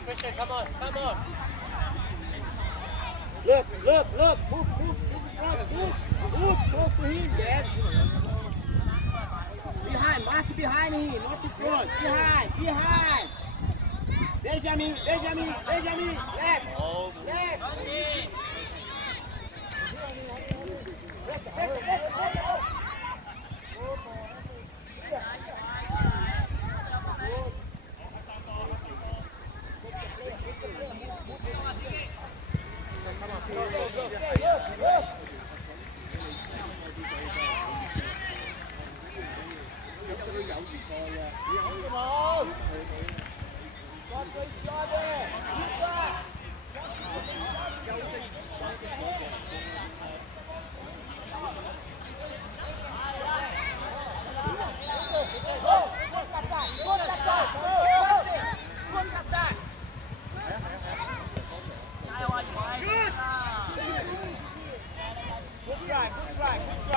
Christian, come on, come on. Look, move in front, move, close to him, yes. Behind, mark behind him, not in front, behind. Benjamin, left.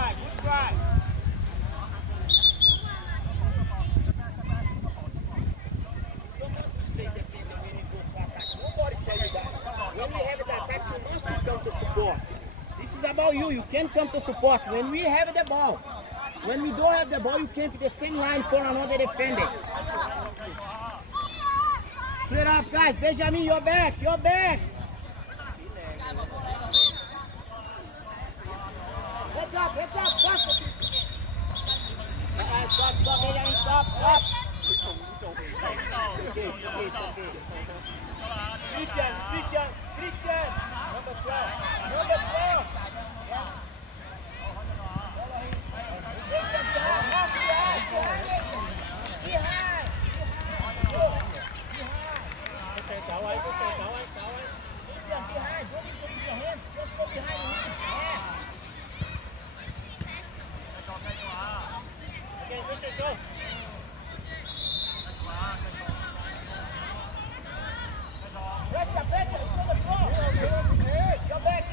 Good try. You must stay defending when you go to attack. Nobody tell you that. When we have the attack, you must come to support. This is about you. You can come to support. When we have the ball. When we don't have the ball, you can't be the same line for another defender. Straight up, guys. Benjamin, you're back. Heads up, faster. Stop, Benjamin, stop. Okay. Christian. Number 12. Behind. Don't use your hands. Just go behind him. Okay, Richard, go. Pressure, it's on the floor. You're back,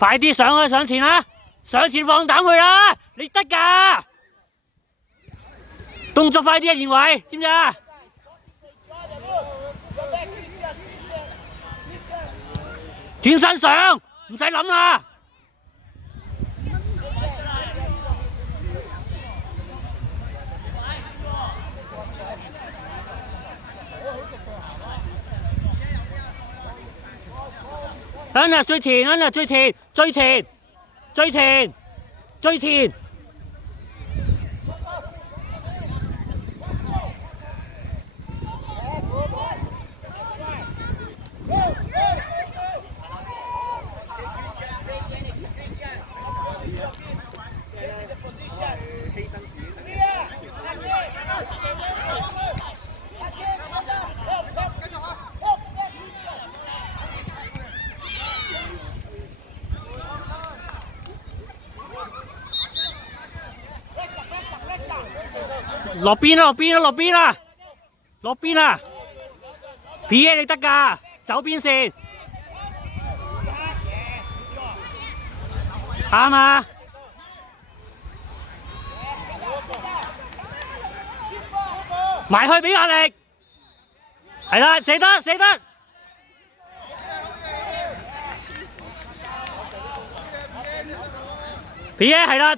快啲上去上前啦！上前放膽去啦！你得㗎！動作快啲啊，賢偉，知唔知啊？轉身上，唔使諗啦！安娜最前，安娜最前，最前，最前，最前。落邊啦！落邊啦！落邊啦！落邊啦 ！P.A. 你得㗎，走邊線，啱啊！埋去俾壓力，係啦，射得射得。P.A. 係啦，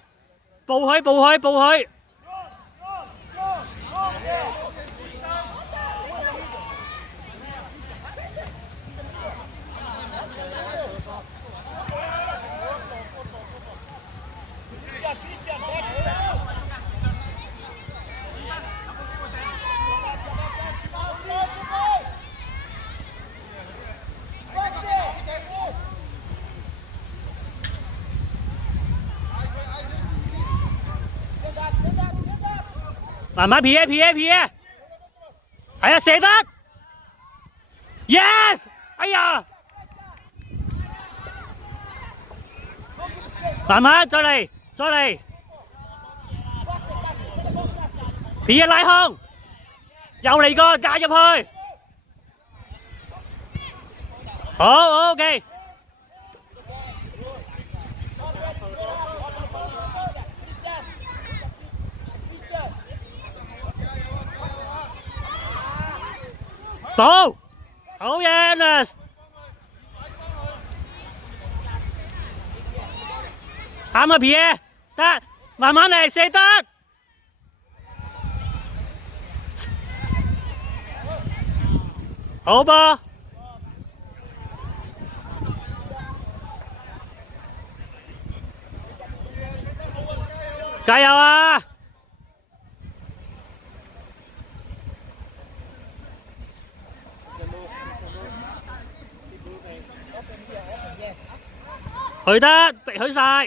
報佢報佢報佢。慢慢 P.A. 係啊，射得 ，yes， 哎呀，慢慢再嚟再嚟 ，P.A. 拉空，又嚟個加入去，好 OK。到，好嘢 ，Anus， 啱啊 ，P.A. 得，慢慢嚟，射得，好噃，加油啊！去得，逼佢晒。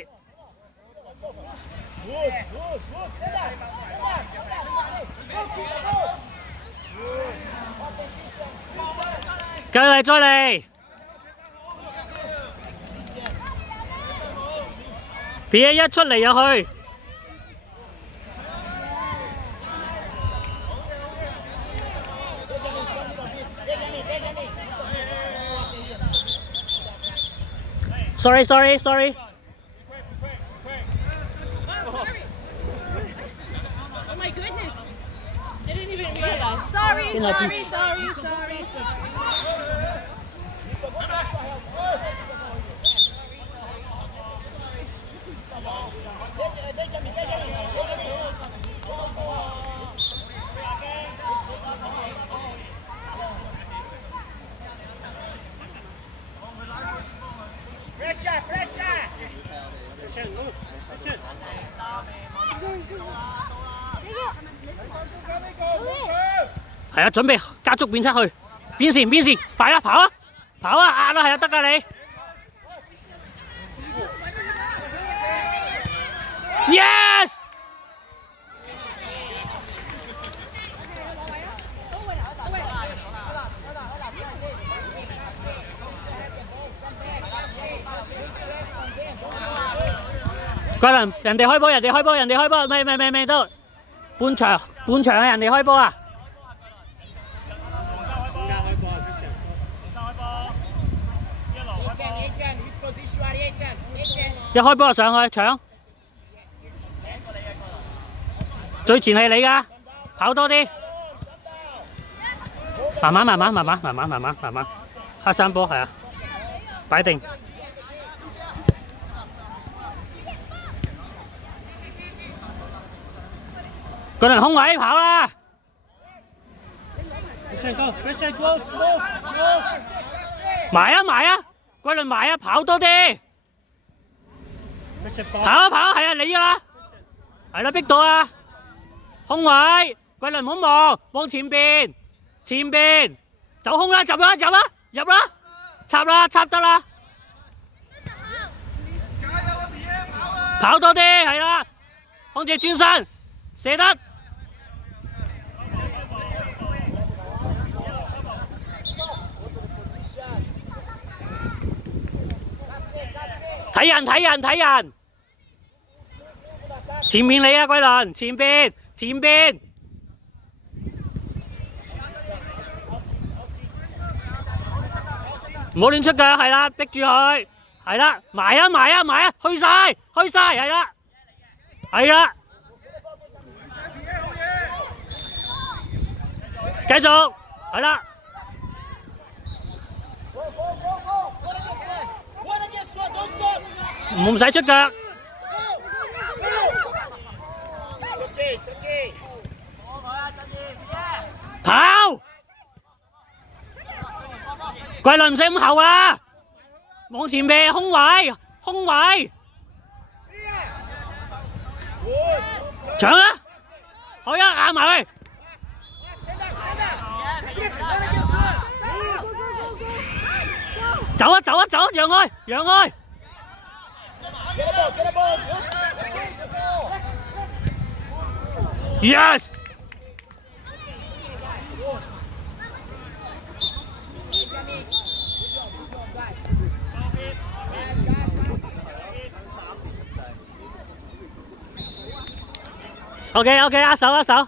繼續嚟，再嚟。P.A. 一出嚟入去。Sorry. Oh my goodness! I didn't even realize. Sorry. Pressure! 係啊，準備加速變出去，邊線，快啦，跑啊，壓啦，係啊，得㗎你。Yes！ 桂林，人哋開波，未到，半場啊，人哋開波啊！Ethan, position Ethan. 一開波就上去搶，最前係你㗎，跑多啲，慢慢，黑山波係啊，擺定。個人空位跑啦！埋啊！桂倫埋啊！跑多啲！跑，係啊，你㗎啦！係啦，逼到啊！空位，桂倫唔好望前邊，走空啦，入啦，插得啦！跑多啲，係啦，康姐轉身，射得。睇人，前面你啊，桂倫，前邊，唔好亂出腳，係啦，逼住佢，係啦，埋啊，去晒，係啦，繼續，係啦。唔使出腳，跑！桂倫唔使咁後啊，往前邊空位，搶啊！去啊，壓埋去！走啊，讓開！Yes！ OK，握手。